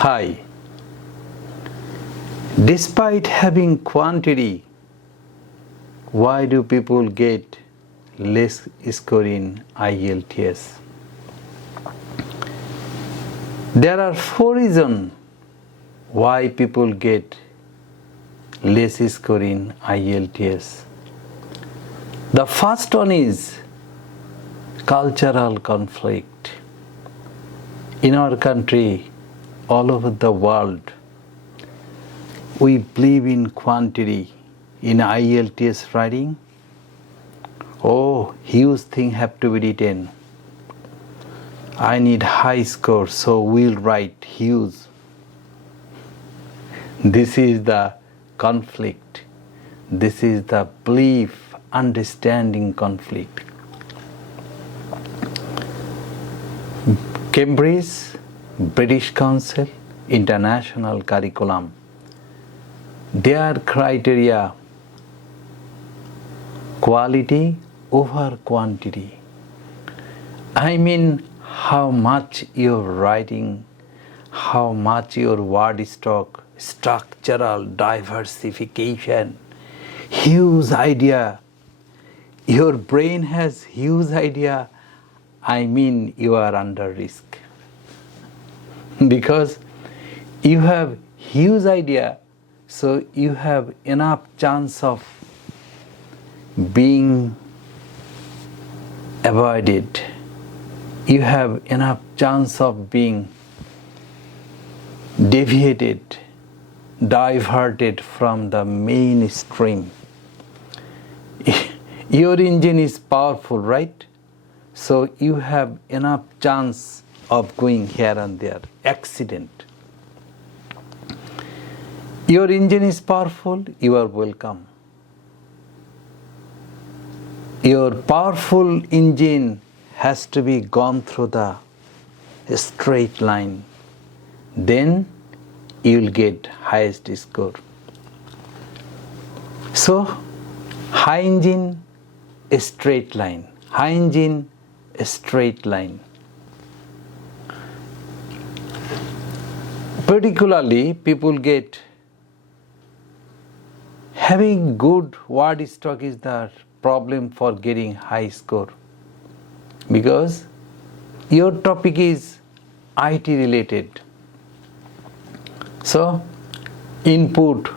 Hi. Despite having quantity, why do people get less score in IELTS? There are 4 reasons why people get less score in IELTS. The first one is cultural conflict. In our country, all over the world, we believe in quantity. In IELTS writing, huge thing have to be written. I need high score, so we'll write huge. This is the conflict. This is the belief, understanding conflict. Cambridge, British Council, International Curriculum. Their criteria, quality over quantity. I mean, how much you're writing, how much your word stock, structural diversification, huge idea. Your brain has huge idea. I mean, you are under risk. Because you have huge idea, so you have enough chance of being avoided. You have enough chance of being deviated, diverted from the mainstream. Your engine is powerful, right? So you have enough chance of going here and there. Accident. Your engine is powerful, you are welcome. Your powerful engine has to be gone through the straight line. Then you will get highest score. So, high engine, a straight line. High engine, a straight line. Particularly, people get having good word stock is the problem for getting high score, because your topic is IT related. So, input,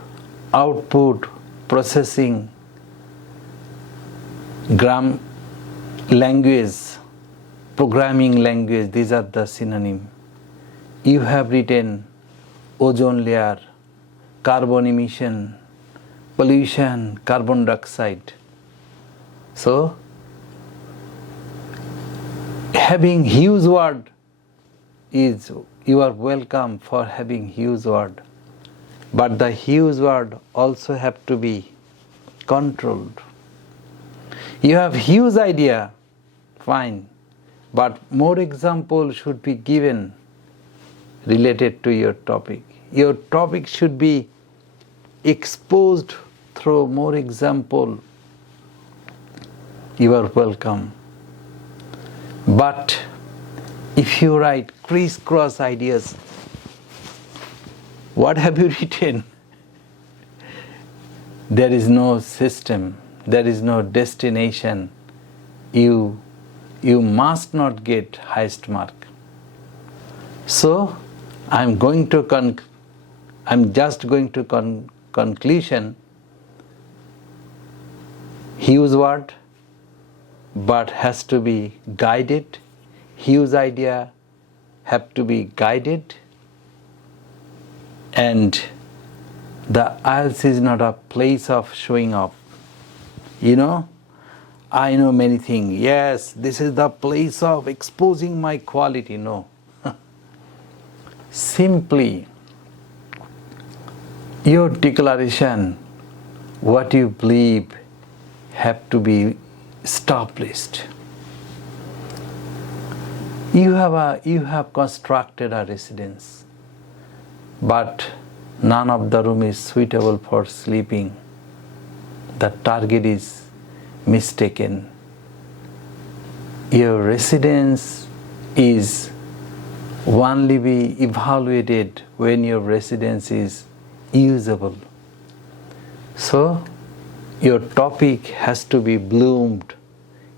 output, processing, language, programming language, these are the synonym. You have written ozone layer, carbon emission, pollution, carbon dioxide. So, having huge word is, you are welcome for having huge word. But the huge word also have to be controlled. You have huge idea, fine, but more example should be given related to your topic. Your topic should be exposed through more example. You are welcome. But if you write crisscross ideas, what have you written? There is no system, there is no destination. You must not get highest mark. So I'm just going to conclusion. Huge word, but has to be guided. Huge idea have to be guided. And the IELTS is not a place of showing off. I know many things. Yes, this is the place of exposing my quality. No. Simply, your declaration, what you believe, have to be established. You have constructed a residence, but none of the room is suitable for sleeping. The target is mistaken. Your residence is only be evaluated when your residence is usable. So your topic has to be bloomed,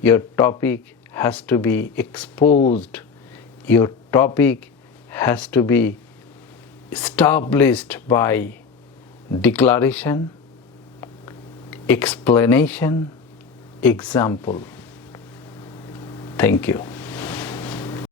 your topic has to be exposed, your topic has to be established by declaration, explanation, example. Thank you.